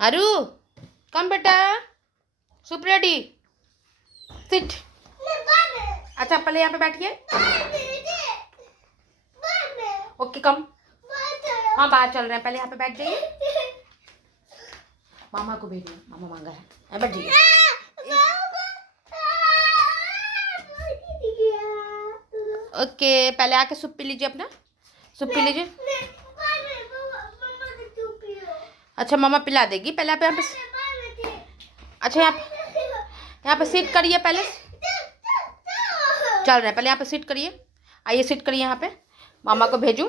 आरू कम बेटा, सुप ready, seat. अच्छा पहले यहाँ पे बैठिए। ओके कम। हाँ बाहर चल रहे हैं, पहले यहाँ पे बैठ जाइए। मामा को भेजिए, मामा मांगा है। यहाँ बैठ जाइए। ओके पहले आके सूप पी लीजिए, अपना सूप पी लीजिए। अच्छा मामा पिला देगी, पहले आप यहाँ पे। अच्छा यहाँ पे सीट करिए पहले। चल रहे हैं, पहले यहाँ पे सीट करिए। आइए सीट करिए यहाँ पे। मामा को भेजूँ,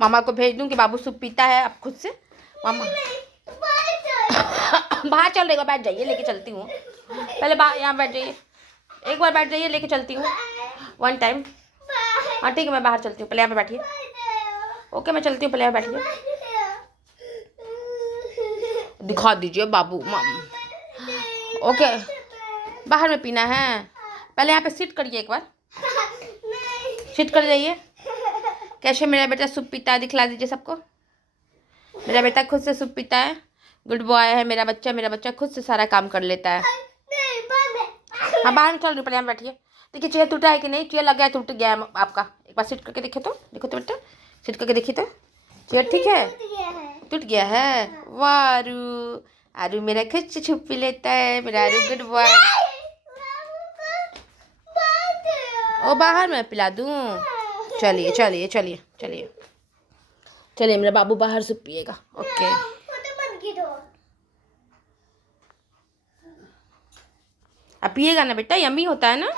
मामा को भेज दूँ कि बाबू सूप पीता है अब खुद से। मामा बाहर चल रही हो, बैठ जाइए, लेके चलती हूँ। पहले बाहर यहाँ बैठ जाइए, एक बार बैठ जाइए, लेके चलती हूँ वन टाइम। हाँ ठीक है, मैं बाहर चलती हूँ, पहले यहाँ पे बैठिए। ओके मैं चलती हूँ, पहले यहाँ बैठिए। दिखा दीजिए बाबू मामा। ओके बाहर में पीना है, पहले यहाँ पे सिट करिए एक बार। सिट कर जाइए। कैसे मेरा बेटा सूप पीता है दिखला दीजिए सबको। मेरा बेटा खुद से सूप पीता है, गुड बॉय है मेरा बच्चा खुद से सारा काम कर लेता है। हाँ बाहर में चल रही, पहले यहाँ बैठिए। देखिए चेयर टूटा है कि नहीं, चेयर लगा है, टूट गया है आपका। एक बार सिट करके देखो तो, देखो तो बेटा सिट करके देखिए तो, चेयर ठीक है? टूट गया है। वाह आरू, आरू मेरा खुद से छुप पी लेता है, मेरा आरू गुड बॉय। ओ बाहर मैं पिला दूँ? चलिए चलिए चलिए चलिए चलिए, मेरा बाबू बाहर सूप पिएगा। ओके अब पिएगा ना बेटा, यम्मी होता है ना।